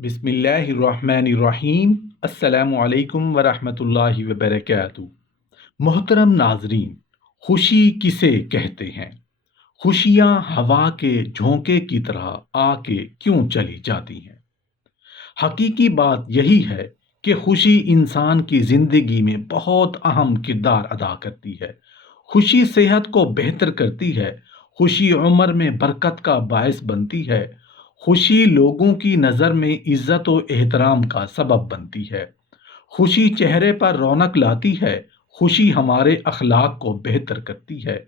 بسم اللہ الرحمن الرحیم۔ السلام علیکم ورحمۃ اللہ وبرکاتہ۔ محترم ناظرین، خوشی کسے کہتے ہیں؟ خوشیاں ہوا کے جھونکے کی طرح آ کے کیوں چلی جاتی ہیں؟ حقیقی بات یہی ہے کہ خوشی انسان کی زندگی میں بہت اہم کردار ادا کرتی ہے۔ خوشی صحت کو بہتر کرتی ہے، خوشی عمر میں برکت کا باعث بنتی ہے، خوشی لوگوں کی نظر میں عزت و احترام کا سبب بنتی ہے، خوشی چہرے پر رونق لاتی ہے، خوشی ہمارے اخلاق کو بہتر کرتی ہے،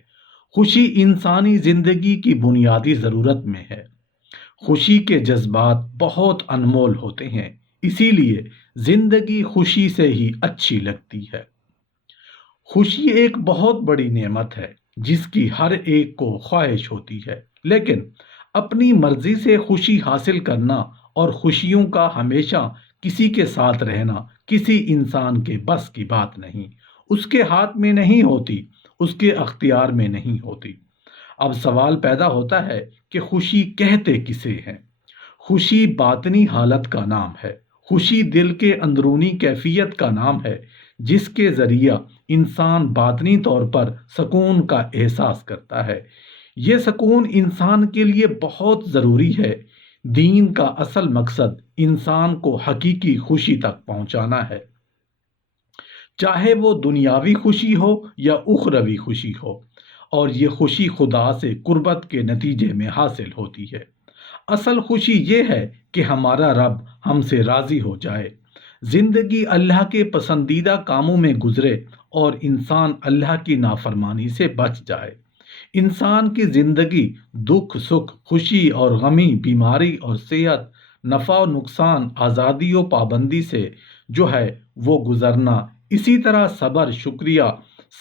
خوشی انسانی زندگی کی بنیادی ضرورت میں ہے۔ خوشی کے جذبات بہت انمول ہوتے ہیں، اسی لیے زندگی خوشی سے ہی اچھی لگتی ہے۔ خوشی ایک بہت بڑی نعمت ہے جس کی ہر ایک کو خواہش ہوتی ہے، لیکن اپنی مرضی سے خوشی حاصل کرنا اور خوشیوں کا ہمیشہ کسی کے ساتھ رہنا کسی انسان کے بس کی بات نہیں، اس کے ہاتھ میں نہیں ہوتی، اس کے اختیار میں نہیں ہوتی۔ اب سوال پیدا ہوتا ہے کہ خوشی کہتے کسے ہیں؟ خوشی باطنی حالت کا نام ہے، خوشی دل کے اندرونی کیفیت کا نام ہے جس کے ذریعہ انسان باطنی طور پر سکون کا احساس کرتا ہے۔ یہ سکون انسان کے لیے بہت ضروری ہے۔ دین کا اصل مقصد انسان کو حقیقی خوشی تک پہنچانا ہے، چاہے وہ دنیاوی خوشی ہو یا اخروی خوشی ہو، اور یہ خوشی خدا سے قربت کے نتیجے میں حاصل ہوتی ہے۔ اصل خوشی یہ ہے کہ ہمارا رب ہم سے راضی ہو جائے، زندگی اللہ کے پسندیدہ کاموں میں گزرے اور انسان اللہ کی نافرمانی سے بچ جائے۔ انسان کی زندگی دکھ سکھ، خوشی اور غمی، بیماری اور صحت، نفع و نقصان، آزادی و پابندی سے جو ہے وہ گزرنا، اسی طرح صبر، شکریہ،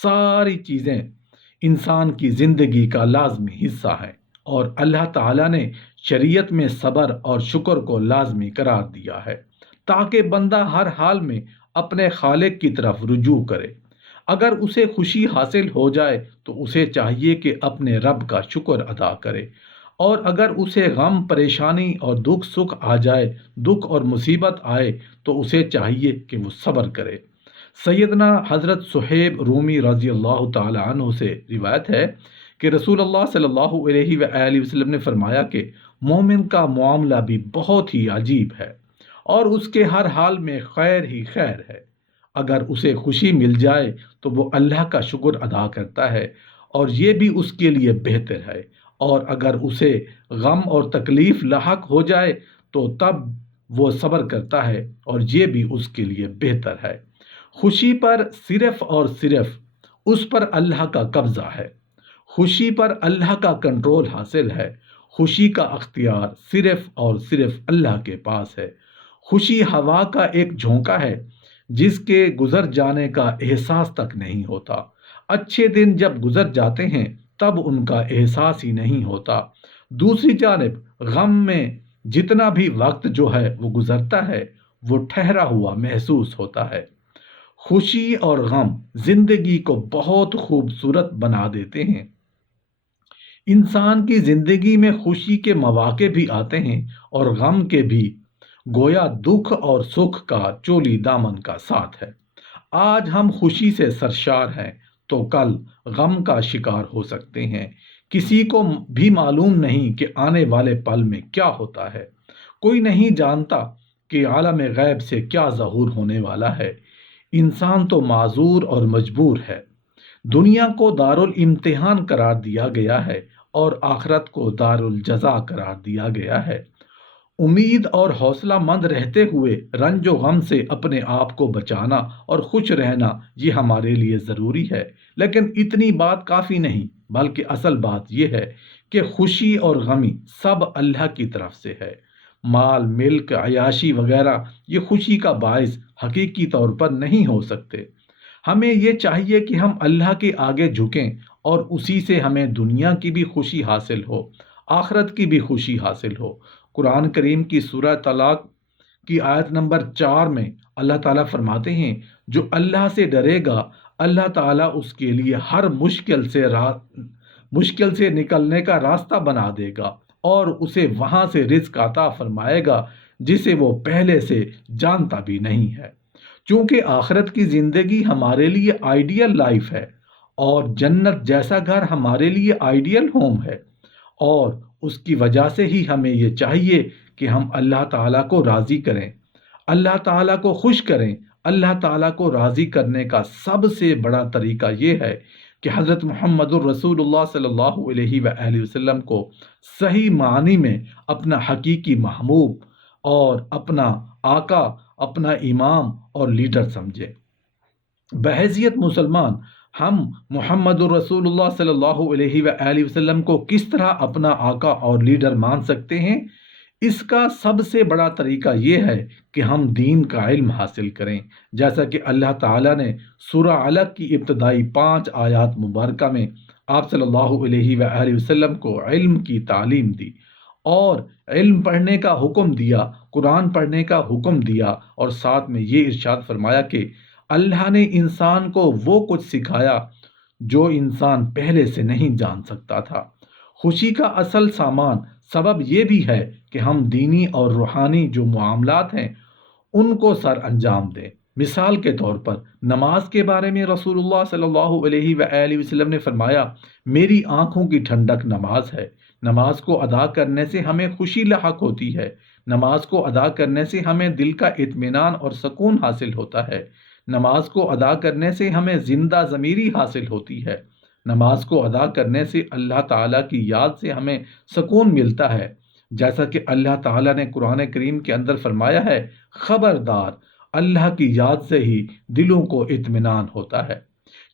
ساری چیزیں انسان کی زندگی کا لازمی حصہ ہیں، اور اللہ تعالیٰ نے شریعت میں صبر اور شکر کو لازمی قرار دیا ہے تاکہ بندہ ہر حال میں اپنے خالق کی طرف رجوع کرے۔ اگر اسے خوشی حاصل ہو جائے تو اسے چاہیے کہ اپنے رب کا شکر ادا کرے، اور اگر اسے غم، پریشانی اور دکھ سکھ آ جائے، دکھ اور مصیبت آئے، تو اسے چاہیے کہ وہ صبر کرے۔ سیدنا حضرت صہیب رومی رضی اللہ تعالی عنہ سے روایت ہے کہ رسول اللہ صلی اللہ علیہ وآلہ وسلم نے فرمایا کہ مومن کا معاملہ بھی بہت ہی عجیب ہے، اور اس کے ہر حال میں خیر ہی خیر ہے۔ اگر اسے خوشی مل جائے تو وہ اللہ کا شکر ادا کرتا ہے، اور یہ بھی اس کے لیے بہتر ہے، اور اگر اسے غم اور تکلیف لاحق ہو جائے تو تب وہ صبر کرتا ہے، اور یہ بھی اس کے لیے بہتر ہے۔ خوشی پر صرف اور صرف اس پر اللہ کا قبضہ ہے، خوشی پر اللہ کا کنٹرول حاصل ہے، خوشی کا اختیار صرف اور صرف اللہ کے پاس ہے۔ خوشی ہوا کا ایک جھونکا ہے جس کے گزر جانے کا احساس تک نہیں ہوتا۔ اچھے دن جب گزر جاتے ہیں تب ان کا احساس ہی نہیں ہوتا۔ دوسری جانب غم میں جتنا بھی وقت جو ہے وہ گزرتا ہے وہ ٹھہرا ہوا محسوس ہوتا ہے۔ خوشی اور غم زندگی کو بہت خوبصورت بنا دیتے ہیں۔ انسان کی زندگی میں خوشی کے مواقع بھی آتے ہیں اور غم کے بھی، گویا دکھ اور سکھ کا چولی دامن کا ساتھ ہے۔ آج ہم خوشی سے سرشار ہیں تو کل غم کا شکار ہو سکتے ہیں۔ کسی کو بھی معلوم نہیں کہ آنے والے پل میں کیا ہوتا ہے۔ کوئی نہیں جانتا کہ عالم غیب سے کیا ظہور ہونے والا ہے۔ انسان تو معذور اور مجبور ہے۔ دنیا کو دارالامتحان قرار دیا گیا ہے اور آخرت کو دارالجزا قرار دیا گیا ہے۔ امید اور حوصلہ مند رہتے ہوئے رنج و غم سے اپنے آپ کو بچانا اور خوش رہنا یہ ہمارے لیے ضروری ہے، لیکن اتنی بات کافی نہیں، بلکہ اصل بات یہ ہے کہ خوشی اور غمی سب اللہ کی طرف سے ہے۔ مال، ملک، عیاشی وغیرہ یہ خوشی کا باعث حقیقی طور پر نہیں ہو سکتے۔ ہمیں یہ چاہیے کہ ہم اللہ کے آگے جھکیں اور اسی سے ہمیں دنیا کی بھی خوشی حاصل ہو، آخرت کی بھی خوشی حاصل ہو۔ قرآن کریم کی سورہ طلاق کی آیت نمبر 4 میں اللہ تعالیٰ فرماتے ہیں، جو اللہ سے ڈرے گا اللہ تعالیٰ اس کے لیے ہر مشکل سے نکلنے کا راستہ بنا دے گا اور اسے وہاں سے رزق عطا فرمائے گا جسے وہ پہلے سے جانتا بھی نہیں ہے۔ چونکہ آخرت کی زندگی ہمارے لیے آئیڈیل لائف ہے اور جنت جیسا گھر ہمارے لیے آئیڈیل ہوم ہے، اور اس کی وجہ سے ہی ہمیں یہ چاہیے کہ ہم اللہ تعالیٰ کو راضی کریں، اللہ تعالیٰ کو خوش کریں۔ اللہ تعالیٰ کو راضی کرنے کا سب سے بڑا طریقہ یہ ہے کہ حضرت محمد الرسول اللہ صلی اللہ علیہ وآلہ وسلم کو صحیح معنی میں اپنا حقیقی محبوب اور اپنا آقا، اپنا امام اور لیڈر سمجھے۔ بحیثیت مسلمان ہم محمد الرسول اللہ صلی اللہ علیہ وآلہ وسلم کو کس طرح اپنا آقا اور لیڈر مان سکتے ہیں؟ اس کا سب سے بڑا طریقہ یہ ہے کہ ہم دین کا علم حاصل کریں، جیسا کہ اللہ تعالیٰ نے سورہ علق کی ابتدائی 5 آیات مبارکہ میں آپ صلی اللہ علیہ وآلہ وسلم کو علم کی تعلیم دی اور علم پڑھنے کا حکم دیا، قرآن پڑھنے کا حکم دیا، اور ساتھ میں یہ ارشاد فرمایا کہ اللہ نے انسان کو وہ کچھ سکھایا جو انسان پہلے سے نہیں جان سکتا تھا۔ خوشی کا اصل سبب یہ بھی ہے کہ ہم دینی اور روحانی جو معاملات ہیں ان کو سر انجام دیں۔ مثال کے طور پر نماز کے بارے میں رسول اللہ صلی اللہ علیہ وآلہ وسلم نے فرمایا، میری آنکھوں کی ٹھنڈک نماز ہے۔ نماز کو ادا کرنے سے ہمیں خوشی لاحق ہوتی ہے، نماز کو ادا کرنے سے ہمیں دل کا اطمینان اور سکون حاصل ہوتا ہے، نماز کو ادا کرنے سے ہمیں زندہ ضمیری حاصل ہوتی ہے، نماز کو ادا کرنے سے اللہ تعالیٰ کی یاد سے ہمیں سکون ملتا ہے، جیسا کہ اللہ تعالیٰ نے قرآن کریم کے اندر فرمایا ہے، خبردار اللہ کی یاد سے ہی دلوں کو اطمینان ہوتا ہے،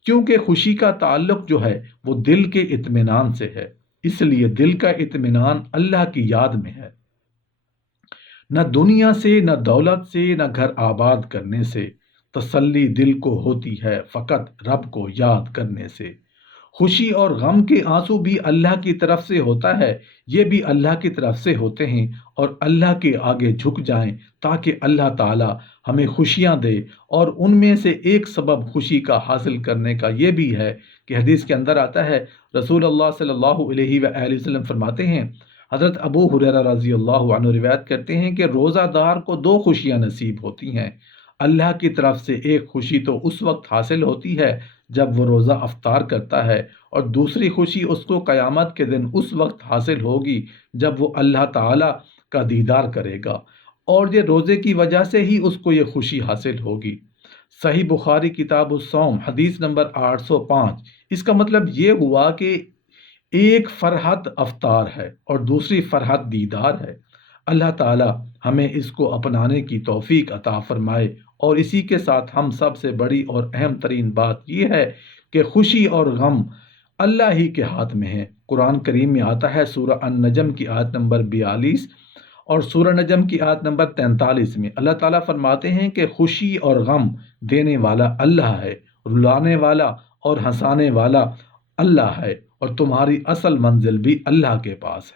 کیونکہ خوشی کا تعلق جو ہے وہ دل کے اطمینان سے ہے، اس لیے دل کا اطمینان اللہ کی یاد میں ہے۔ نہ دنیا سے، نہ دولت سے، نہ گھر آباد کرنے سے تسلی دل کو ہوتی ہے، فقط رب کو یاد کرنے سے۔ خوشی اور غم کے آنسو بھی اللہ کی طرف سے ہوتا ہے، یہ بھی اللہ کی طرف سے ہوتے ہیں، اور اللہ کے آگے جھک جائیں تاکہ اللہ تعالی ہمیں خوشیاں دے۔ اور ان میں سے ایک سبب خوشی کا حاصل کرنے کا یہ بھی ہے کہ حدیث کے اندر آتا ہے، رسول اللہ صلی اللہ علیہ وآلہ وسلم فرماتے ہیں، حضرت ابو ہریرہ رضی اللہ عنہ روایت کرتے ہیں کہ روزہ دار کو 2 خوشیاں نصیب ہوتی ہیں۔ اللہ کی طرف سے ایک خوشی تو اس وقت حاصل ہوتی ہے جب وہ روزہ افطار کرتا ہے، اور دوسری خوشی اس کو قیامت کے دن اس وقت حاصل ہوگی جب وہ اللہ تعالیٰ کا دیدار کرے گا، اور یہ روزے کی وجہ سے ہی اس کو یہ خوشی حاصل ہوگی۔ صحیح بخاری کتاب الصوم حدیث نمبر 805۔ اس کا مطلب یہ ہوا کہ ایک فرحت افطار ہے اور دوسری فرحت دیدار ہے۔ اللہ تعالیٰ ہمیں اس کو اپنانے کی توفیق عطا فرمائے، اور اسی کے ساتھ ہم سب سے بڑی اور اہم ترین بات یہ ہے کہ خوشی اور غم اللہ ہی کے ہاتھ میں ہے۔ قرآن کریم میں آتا ہے سورہ النجم کی آیت نمبر 42 اور سورہ نجم کی آیت نمبر 43 میں اللہ تعالیٰ فرماتے ہیں کہ خوشی اور غم دینے والا اللہ ہے، رلانے والا اور ہنسانے والا اللہ ہے، اور تمہاری اصل منزل بھی اللہ کے پاس ہے۔